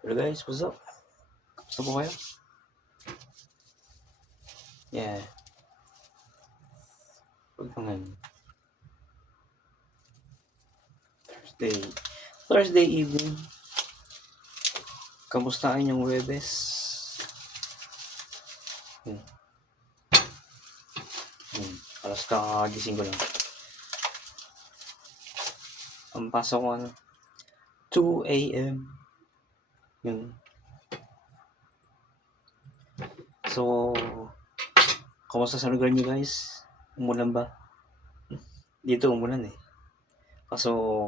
Hello guys, what's up? Kamusta po kayo? Yeah, huwag naman. Thursday. Thursday evening. Kamusta ang inyong Webes? Hmm. Alas kakagising ko lang. Ang pasok ko 2 a.m. Yun. So, kamusta sa lugar niyo guys? Umulan ba? Dito umulan eh. Kaso,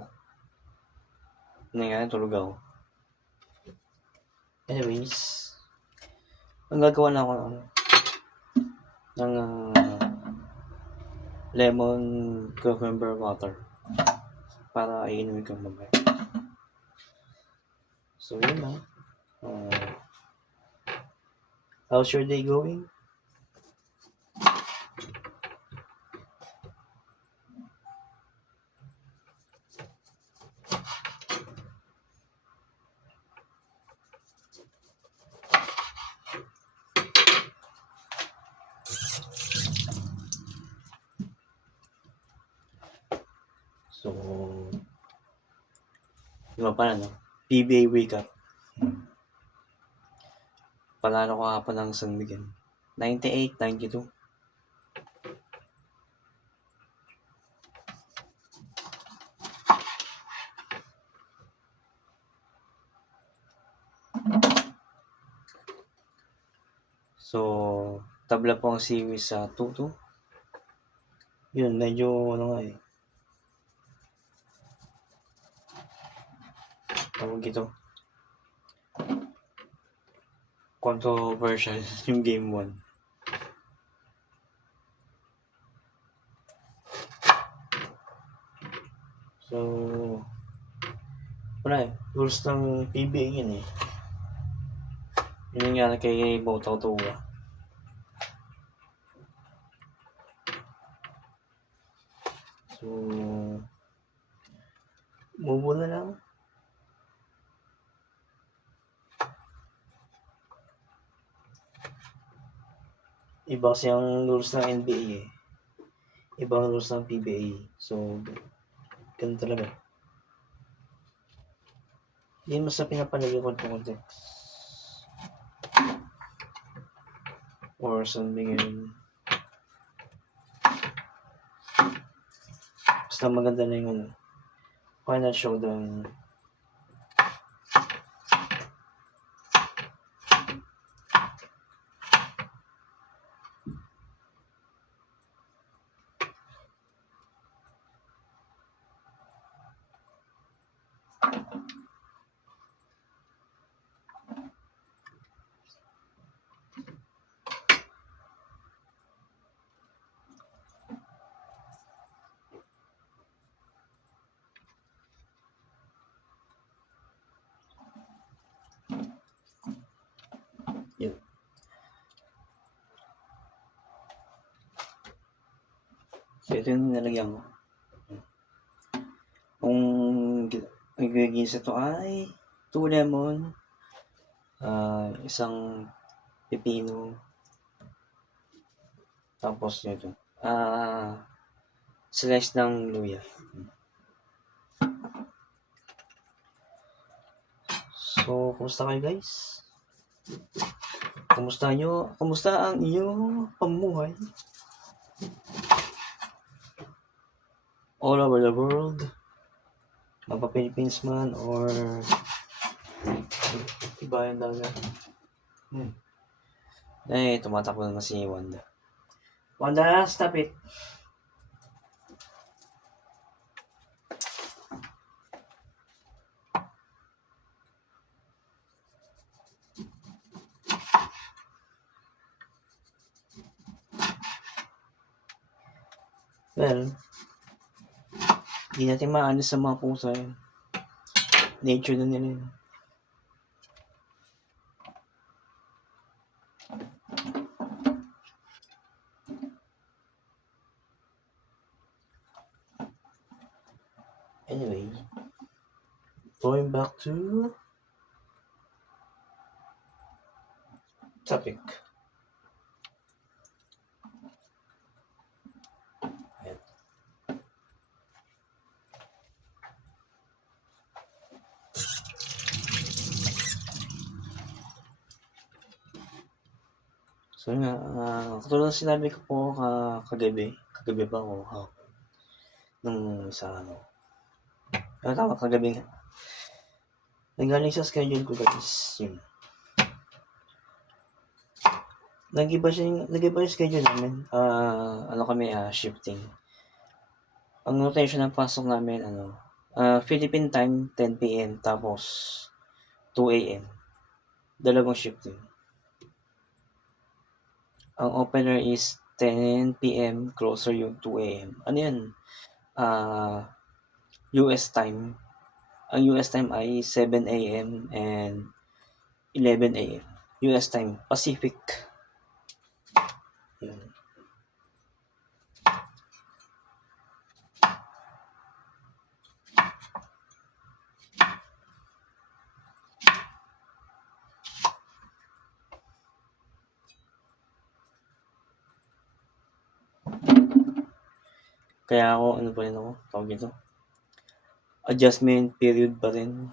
nangyayari tulog ako. Anyways, ang gagawa na ako ng lemon cucumber water para iinumin ko mamaya. So, yun na. How's your day going? So, diba pa na, PBA wake up. Panalo ko hapon ng San Miguel. 98-92. So, tabla po ang series sa 2-2. Yun, medyo ano nga eh. Tawag ito. Controversial yung game 1. So, wala eh. Rules ng PBA yun eh. Yun yung nangyari kay Bautaw Tuwa. So, move on na lang. Iba kasi ang rules ng NBA eh. Iba ang rules ng PBA. So, ganun talaga. Hindi mo sa pinapaligid ko context. Or something yun. Basta maganda na yung final showdown. Yun. So, ito yung nalagyan ko. Kung nagigisa to ay 2 lemon, isang pipino, tapos ito, slice ng luya. So, kumusta kayo guys? Kumusta ang iyong pamuhay? All over the world, mapa-Philippines man or iba yung dagat. Eh, tumatakbo na si Wanda. Wanda, stop it! Well, hindi natin maalis sa mga pusa yun. Nature na nila yun. Anyway, going back to topic. Ayan. So nga, katulad ng sinabi ko po kagabi ba o hapon, nung sa tama kagabi nga. Nanggaling sa schedule ko guys, yun. Nag-iba yung schedule namin. Shifting. Ang rotation ng pasok namin, Philippine time, 10 PM, tapos 2 AM. Dalawang shifting. Ang opener is 10 PM, closer yung 2 AM. Ano yun? US time. Ang US time ay 7 AM and 11 AM. US time, Pacific. Yun. Kaya ako, tawag ito? Adjustment period pa rin.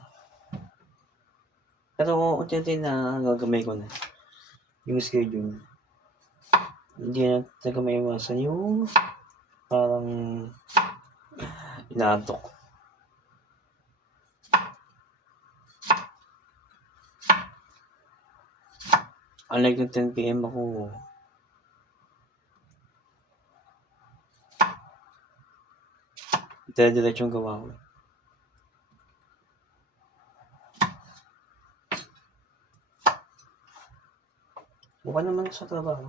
Pero unti-unti na gagamay ko na yung schedule. Hindi na talaga maiwasan yung parang inaantok. Unlike yung 10 PM ako, dire-diretso yung gawa ko. Mukha naman sa trabaho.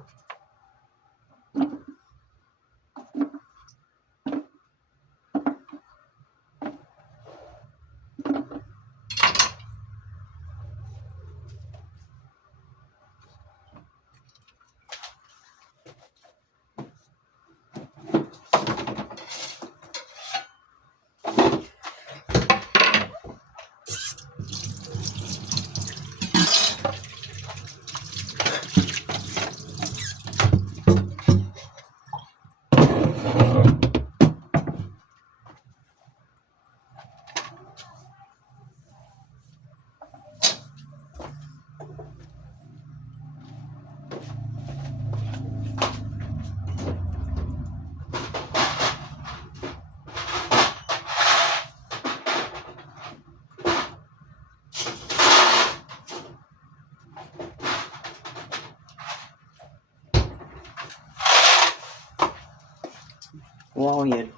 Kuha ko yan.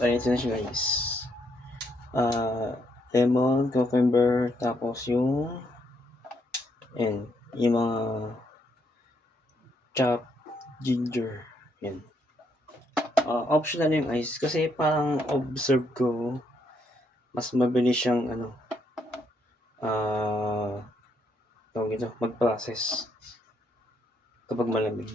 Ito na siya guys. Lemon, cucumber, tapos yung mga chopped ginger. Yan. Optional yung ice kasi parang observe ko mas mabilis siyang mag-process kapag malamig.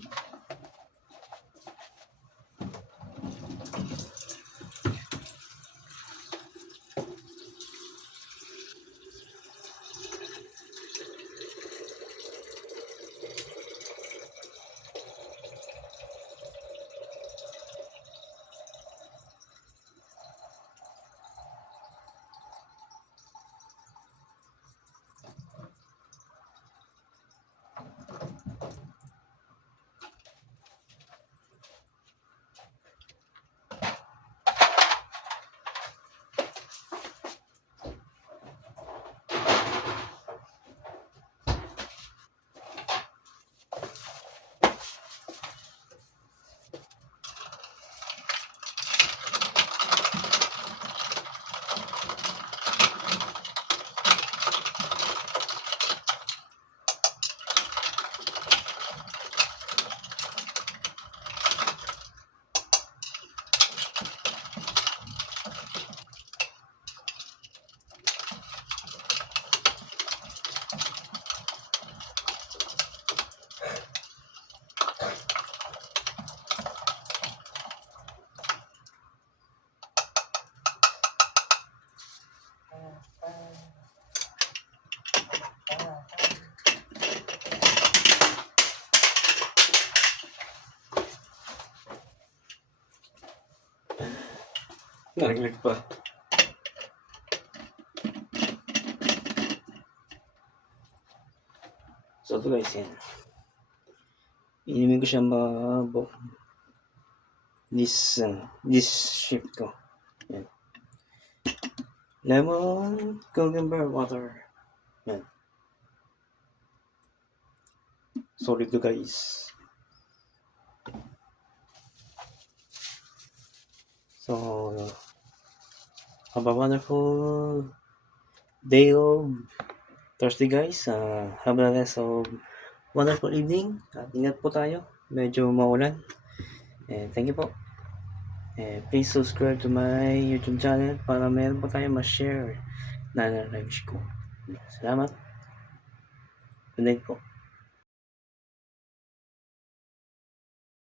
Nalaglag pa. So ito guys, yan. Inumin ko siya this shift ko. Yan. Lemon cucumber water. Yan. Solid to guys. So, have a wonderful day of Thursday guys. Have a rest of wonderful evening. At ingat po tayo. Medyo maulan. Thank you po. Please subscribe to my YouTube channel para meron po tayo ma-share na lives ko. Salamat. Good night po.